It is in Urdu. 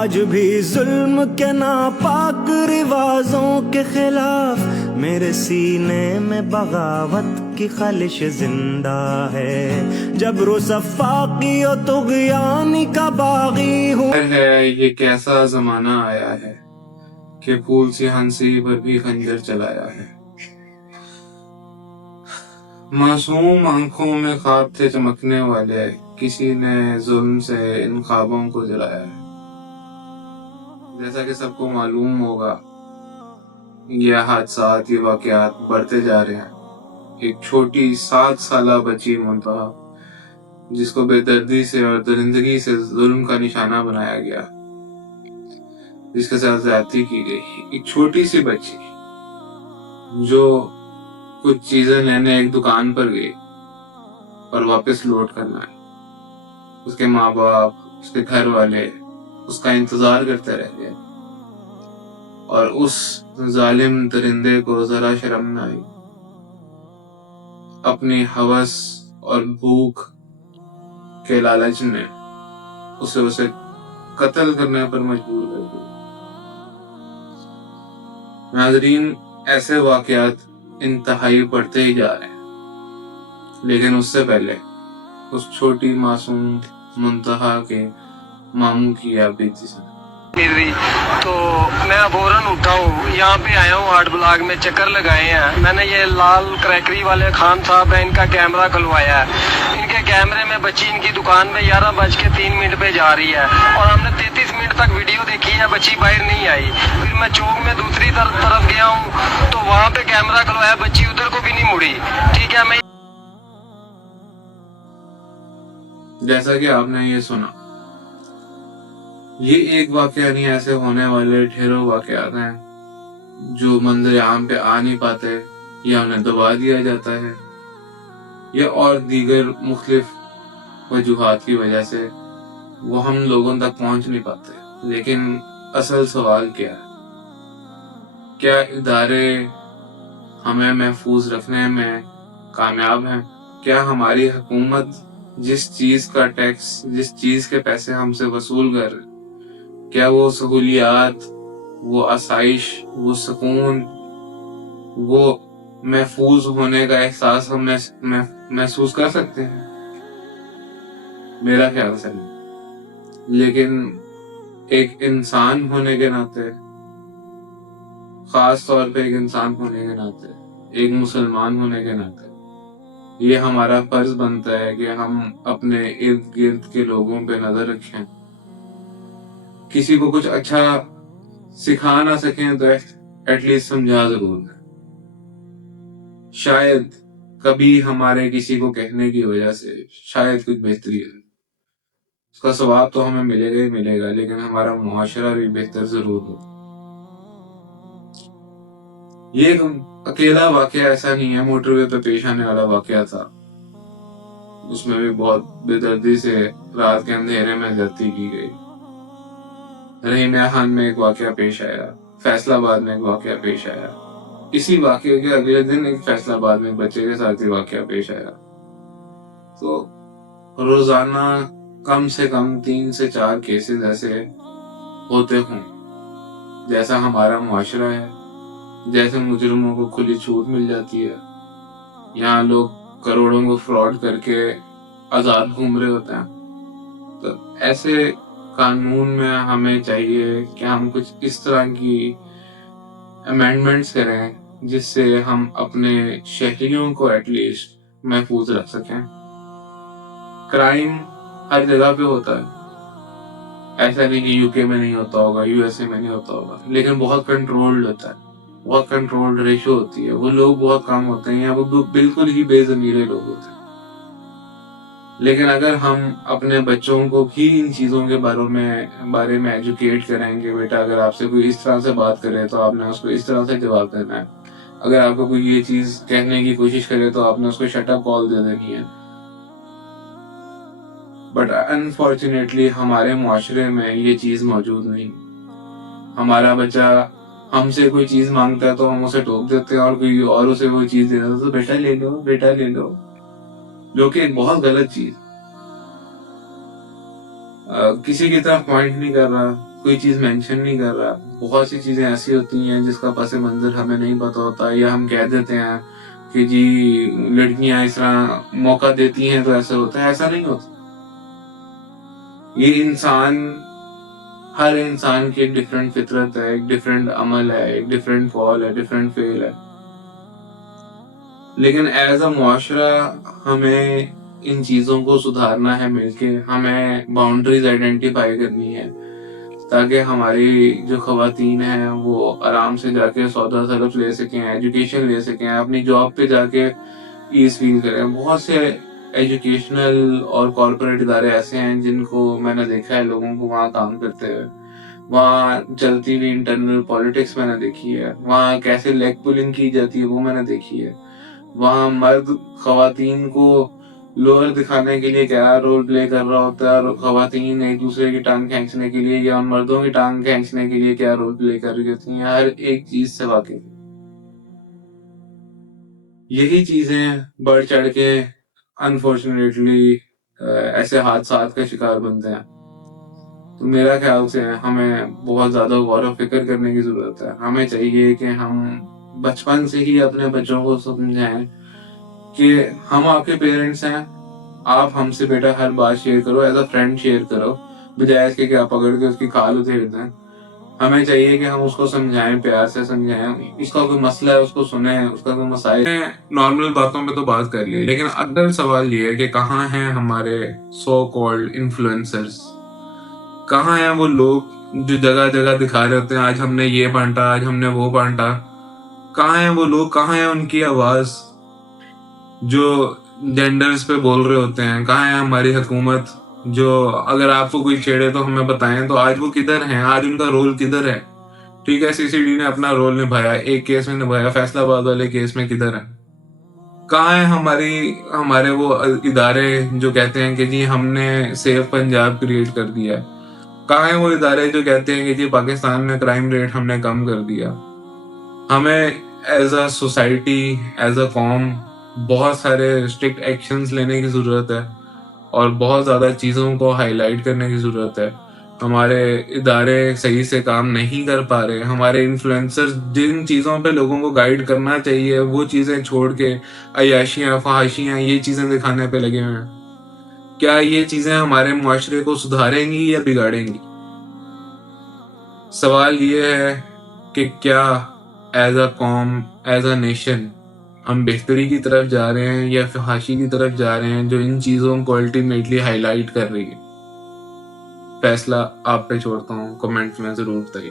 آج بھی ظلم کے ناپاک رواجوں کے خلاف میرے سینے میں بغاوت کی خلش زندہ ہے. جبر و صفاقی و طغیانی کا باغی ہوں. ہے یہ کیسا زمانہ آیا ہے کہ پھول سی ہنسی پر بھی خنجر چلایا ہے. معصوم آنکھوں میں خواب تھے چمکنے والے، کسی نے ظلم سے ان خوابوں کو جلایا ہے. جیسا کہ سب کو معلوم ہوگا، یہ حادثات، یہ واقعات بڑھتے جا رہے ہیں. ایک چھوٹی 7 سالہ بچی منتہا، جس کو بے دردی سے اور درندگی سے ظلم کا نشانہ بنایا گیا، جس کے ساتھ زیادتی کی گئی. ایک چھوٹی سی بچی جو کچھ چیزیں لینے ایک دکان پر گئی اور واپس لوٹ کرنا ہے. اس کے ماں باپ، اس کے گھر والے اس کا انتظار کرتے رہ گئے، اور اس ظالم درندے کو ذرا شرم نہ آئی. اپنی ہوس اور بھوک کے لالچ نے اسے قتل کرنے پر مجبور کر دیا. ناظرین، ایسے واقعات انتہائی بڑھتے ہی جا رہے ہیں، لیکن اس سے پہلے اس چھوٹی معصوم منتہا کے ماموں کی آپ بیتی سے. تو میں ابورن اٹھا ہوں، یہاں پہ آیا ہوں آرٹ بلاک میں، چکر لگائے ہیں. میں نے یہ لال کریکری والے خان صاحب ہیں، ان کا کیمرہ کھلوایا ہے. ان کے کیمرے میں بچی ان کی دکان میں 11:03 پہ جا رہی ہے، اور ہم نے 33 منٹ تک ویڈیو دیکھی ہے، بچی باہر نہیں آئی. پھر میں چوک میں دوسری طرف گیا ہوں تو وہاں پہ کیمرہ کھلوایا، بچی ادھر کو بھی نہیں مڑی. ٹھیک ہے، میں جیسا کہ آپ نے یہ سنا، یہ ایک واقعہ نہیں، ایسے ہونے والے ڈھیروں واقعات ہیں جو منظر عام پہ آ نہیں پاتے، یا انہیں دبا دیا جاتا ہے، یا اور دیگر مختلف وجوہات کی وجہ سے وہ ہم لوگوں تک پہنچ نہیں پاتے. لیکن اصل سوال کیا ہے؟ کیا ادارے ہمیں محفوظ رکھنے میں کامیاب ہیں؟ کیا ہماری حکومت جس چیز کا ٹیکس، جس چیز کے پیسے ہم سے وصول کر رہے، کیا وہ سہولیات، وہ آسائش، وہ سکون، وہ محفوظ ہونے کا احساس ہم محسوس کر سکتے ہیں؟ میرا خیال سے نہیں. لیکن ایک انسان ہونے کے ناطے، خاص طور پہ ایک انسان ہونے کے ناطے، ایک مسلمان ہونے کے ناطے، یہ ہمارا فرض بنتا ہے کہ ہم اپنے ارد گرد کے لوگوں پہ نظر رکھیں. کسی کو کچھ اچھا سکھا نہ سکیں تو ایٹ لیسٹ سمجھا ضرور دیں. شاید کبھی ہمارے کسی کو کہنے کی وجہ سے شاید کچھ بہتری ہے، اس کا ثواب تو ہمیں ملے گا ہی ملے گا، لیکن ہمارا معاشرہ بھی بہتر ضرور ہو. یہ اکیلا واقعہ ایسا نہیں ہے، موٹر وے پہ پیش آنے والا واقعہ تھا. اس میں بھی بہت بے دردی سے رات کے اندھیرے میں زیادتی کی گئی. رحیمیہ خان میں ایک واقعہ پیش آیا، فیصل آباد میں ایک واقعہ پیش آیا، اسی واقعے کے اگلے دن ایک فیصل آباد میں ایک بچے کے ساتھ ہی واقعہ پیش آیا. تو روزانہ کم سے کم 3 سے 4 کیسز ایسے ہوتے ہوں. جیسا ہمارا معاشرہ ہے، جیسے مجرموں کو کھلی چھوٹ مل جاتی ہے، یہاں لوگ کروڑوں کو فراڈ کر کے آزاد گھوم رہے ہوتے ہیں. تو ایسے قانون میں ہمیں چاہیے کہ ہم کچھ اس طرح کی امینڈمنٹس کریں جس سے ہم اپنے شہریوں کو ایٹ لیسٹ محفوظ رکھ سکیں. کرائم ہر جگہ پہ ہوتا ہے، ایسا نہیں کہ UK میں نہیں ہوتا ہوگا، USA میں نہیں ہوتا ہوگا، لیکن بہت کنٹرولڈ ہوتا ہے، بہت کنٹرولڈ ریشو ہوتی ہے. وہ لوگ بہت کم ہوتے ہیں، یا وہ بالکل ہی بے ضمیرے لوگ ہوتے ہیں. لیکن اگر ہم اپنے بچوں کو بھی ان چیزوں کے بارے میں ایجوکیٹ کریں کہ بیٹا اگر آپ سے کوئی اس طرح سے بات کرے تو آپ نے اس کو اس طرح سے جواب دینا ہے، اگر آپ کو کوئی یہ چیز کہنے کی کوشش کرے تو آپ نے اس کو شٹ اپ کال دے دینی ہے. بٹ انفارچونیٹلی ہمارے معاشرے میں یہ چیز موجود نہیں. ہمارا بچہ ہم سے کوئی چیز مانگتا ہے تو ہم اسے ٹوک دیتے ہیں، اور کوئی اور اسے کوئی چیز دیتا ہے تو بیٹا لے لو، بیٹا لے لو، جو کہ ایک بہت غلط چیز. کسی کی طرف پوائنٹ نہیں کر رہا، کوئی چیز مینشن نہیں کر رہا. بہت سی چیزیں ایسی ہوتی ہیں جس کا پس منظر ہمیں نہیں پتا ہوتا, یا ہم کہہ دیتے ہیں کہ جی لڑکیاں اس طرح موقع دیتی ہیں تو ایسا ہوتا ہے. ایسا نہیں ہوتا. یہ ہر انسان کی ایک ڈفرینٹ فطرت ہے, ایک ڈفرینٹ عمل ہے, ایک ڈفرینٹ فال ہے, ڈفرینٹ فیل ہے. لیکن ایز اے معاشرہ ہمیں ان چیزوں کو سدھارنا ہے مل کے. ہمیں باؤنڈریز آئیڈینٹیفائی کرنی ہے تاکہ ہماری جو خواتین ہیں وہ آرام سے جا کے سودا سلف لے سکیں, ایجوکیشن لے سکیں, اپنی جاب پہ جا کے ایز فیل کریں. بہت سے ایجوکیشنل اور کارپوریٹ ادارے ایسے ہیں جن کو میں نے دیکھا ہے لوگوں کو وہاں کام کرتے ہوئے. وہاں چلتی ہوئی انٹرنل پالیٹکس میں نے دیکھی ہے, وہاں کیسے لیگ پولنگ کی جاتی ہے وہ میں نے دیکھی ہے. وہاں مرد خواتین کو لوور دکھانے کے لیے کیا رول پلے کر رہا ہوتا ہے, اور خواتین ایک دوسرے کی ٹانگ کھینچنے کے لیے یا مردوں کی ٹانگ کھینچنے کے لیے کیا رول پلے کر رہی ہوتی ہیں. ہر ایک چیز سے واقف. یہی چیزیں بڑھ چڑھ کے انفارچونیٹلی ایسے حادثات کا شکار بنتے ہیں. تو میرا خیال سے ہمیں بہت زیادہ غور و فکر کرنے کی ضرورت ہے. ہمیں چاہیے کہ ہم بچپن سے ہی اپنے بچوں کو سمجھائیں کہ ہم آپ کے پیرنٹس ہیں, آپ ہم سے بیٹا ہر بات شیئر کرو, ایز اے فرینڈ شیئر کرو, بجائے اس کے کہ آپ پکڑ کے اس کی کھال ادھیڑ دیں. ہمیں چاہیے کہ ہم اس کو سمجھائیں, پیار سے سمجھائیں, اس کا کوئی مسئلہ ہے اس کو سنیں, اس کا کوئی مسائل. نارمل باتوں پہ تو بات کر لی, لیکن اصل سوال یہ ہے کہ کہاں ہیں ہمارے سو کالڈ انفلوئنسرز, کہاں ہیں وہ لوگ جو جگہ جگہ دکھا رہے ہوتے ہیں آج ہم نے یہ بانٹا, آج ہم نے وہ بانٹا. کہاں ہیں وہ لوگ, کہاں ہے ان کی آواز جو جینڈرز پہ بول رہے ہوتے ہیں. کہاں ہے ہماری حکومت جو اگر آپ کو کوئی چھیڑے تو ہمیں بتائیں. تو آج وہ کدھر ہیں, آج ان کا رول کدھر ہے؟ ٹھیک ہے, CCD نے اپنا رول نبھایا, ایک کیس میں نبھایا, فیصلہ آباد والے کیس میں کدھر ہے؟ کہاں ہیں ہمارے وہ ادارے جو کہتے ہیں کہ جی ہم نے سیف پنجاب کریٹ کر دیا؟ کہاں ہیں وہ ادارے جو کہتے ہیں کہ جی پاکستان میں کرائم ریٹ ہم نے کم کر دیا؟ ہمیں as a society, as a قوم بہت سارے اسٹرکٹ ایکشنز لینے کی ضرورت ہے, اور بہت زیادہ چیزوں کو ہائی لائٹ کرنے کی ضرورت ہے. ہمارے ادارے صحیح سے کام نہیں کر پا رہے. ہمارے انفلوئنسر جن چیزوں پہ لوگوں کو گائیڈ کرنا چاہیے وہ چیزیں چھوڑ کے عیاشیاں, فحاشیاں, یہ چیزیں دکھانے پہ لگے ہوئے ہیں. کیا یہ چیزیں ہمارے معاشرے کو سدھاریں گی یا بگاڑیں گی؟ سوال یہ ہے کہ کیا ایز اے قوم, ایز اے نیشن ہم بہتری کی طرف جا رہے ہیں یا فحاشی کی طرف جا رہے ہیں جو ان چیزوں کو الٹیمیٹلی ہائی لائٹ کر رہی ہے؟ فیصلہ آپ پہ چھوڑتا ہوں, کمنٹ میں ضرور بتائیے.